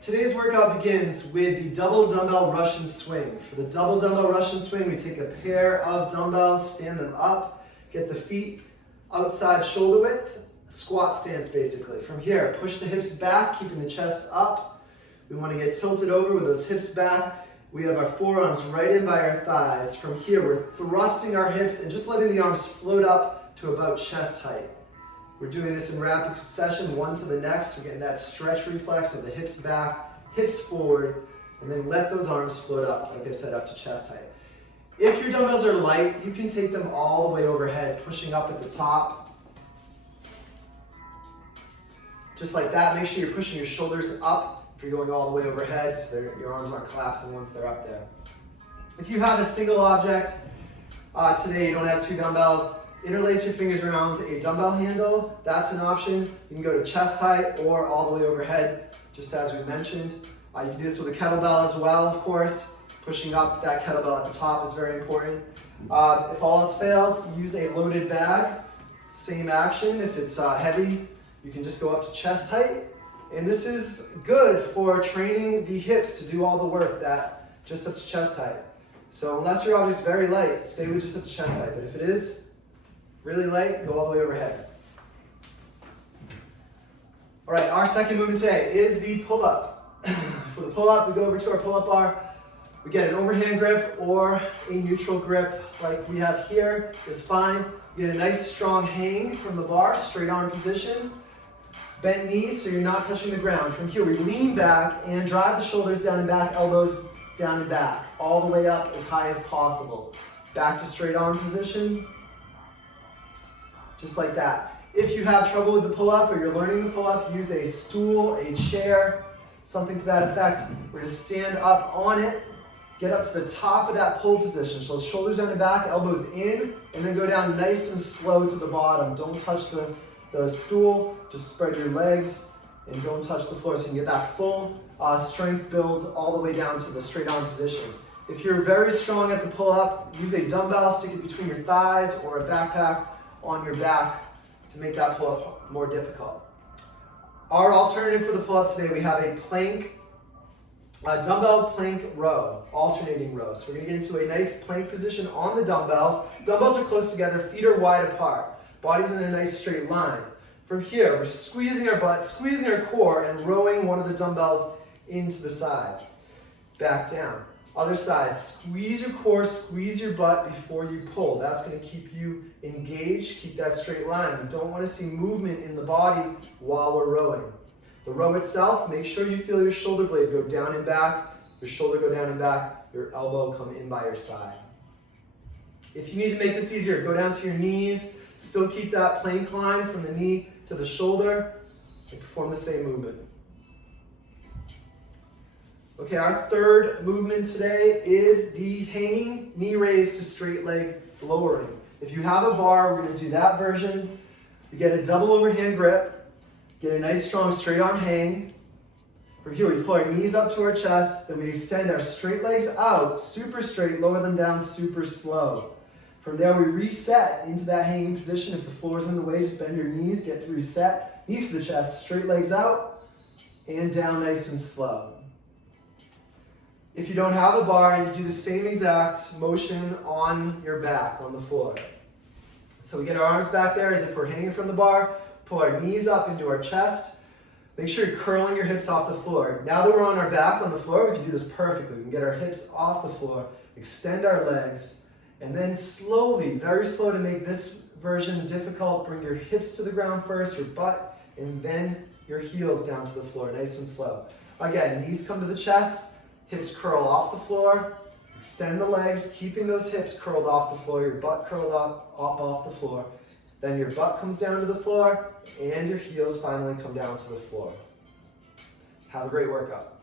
Today's workout begins with the double dumbbell Russian swing. For the double dumbbell Russian swing, we take a pair of dumbbells, stand them up, get the feet outside shoulder width, squat stance basically. From here, push the hips back, keeping the chest up. We want to get tilted over with those hips back. We have our forearms right in by our thighs. From here, we're thrusting our hips and just letting the arms float up to about chest height. We're doing this in rapid succession, one to the next. We're getting that stretch reflex of the hips back, hips forward, and then let those arms float up, like I said, up to chest height. If your dumbbells are light, you can take them all the way overhead, pushing up at the top. Just like that. Make sure you're pushing your shoulders up if you're going all the way overhead, so your arms aren't collapsing once they're up there. If you have a single object, today you don't have two dumbbells, interlace your fingers around a dumbbell handle. That's an option. You can go to chest height or all the way overhead, just as we mentioned. You can do this with a kettlebell as well, of course. Pushing up that kettlebell at the top is very important. If all else fails, use a loaded bag. Same action. If it's heavy, you can just go up to chest height. And this is good for training the hips to do all the work that just up to chest height. So unless your object's very light, stay with just up to chest height. But if it is really light, go all the way overhead. All right, our second movement today is the pull-up. For the pull-up, we go over to our pull-up bar. We get an overhand grip or a neutral grip like we have here is fine. You get a nice strong hang from the bar, straight arm position. Bent knees so you're not touching the ground. From here, we lean back and drive the shoulders down and back, elbows down and back, all the way up as high as possible. Back to straight arm position. Just like that. If you have trouble with the pull-up or you're learning the pull-up, use a stool, a chair, something to that effect. We're going to stand up on it, get up to the top of that pull position. So shoulders on the back, elbows in, and then go down nice and slow to the bottom. Don't touch the stool, just spread your legs and don't touch the floor so you can get that full strength build all the way down to the straight arm position. If you're very strong at the pull-up, use a dumbbell, stick it between your thighs or a backpack on your back to make that pull-up more difficult. Our alternative for the pull-up today, we have a plank, a dumbbell plank row, alternating row. So we're going to get into a nice plank position on the dumbbells. Dumbbells are close together, feet are wide apart, body's in a nice straight line. From here, we're squeezing our butt, squeezing our core, and rowing one of the dumbbells into the side. Back down. Other side, squeeze your core, squeeze your butt before you pull. That's going to keep you engaged, keep that straight line. We don't want to see movement in the body while we're rowing. The row itself, make sure you feel your shoulder blade go down and back, your shoulder go down and back, your elbow come in by your side. If you need to make this easier, go down to your knees, still keep that plank line from the knee to the shoulder, and perform the same movement. Okay, our third movement today is the hanging knee raise to straight leg lowering. If you have a bar, we're going to do that version. We get a double overhand grip, get a nice strong straight arm hang. From here, we pull our knees up to our chest, then we extend our straight legs out, super straight, lower them down super slow. From there, we reset into that hanging position. If the floor is in the way, just bend your knees, get to reset. Knees to the chest, straight legs out, and down nice and slow. If you don't have a bar, you do the same exact motion on your back, on the floor. So we get our arms back there as if we're hanging from the bar, pull our knees up into our chest. Make sure you're curling your hips off the floor. Now that we're on our back on the floor, we can do this perfectly. We can get our hips off the floor, extend our legs, and then slowly, very slow to make this version difficult, bring your hips to the ground first, your butt, and then your heels down to the floor, nice and slow. Again, knees come to the chest, hips curl off the floor, extend the legs, keeping those hips curled off the floor, your butt curled up off the floor. Then your butt comes down to the floor, and your heels finally come down to the floor. Have a great workout.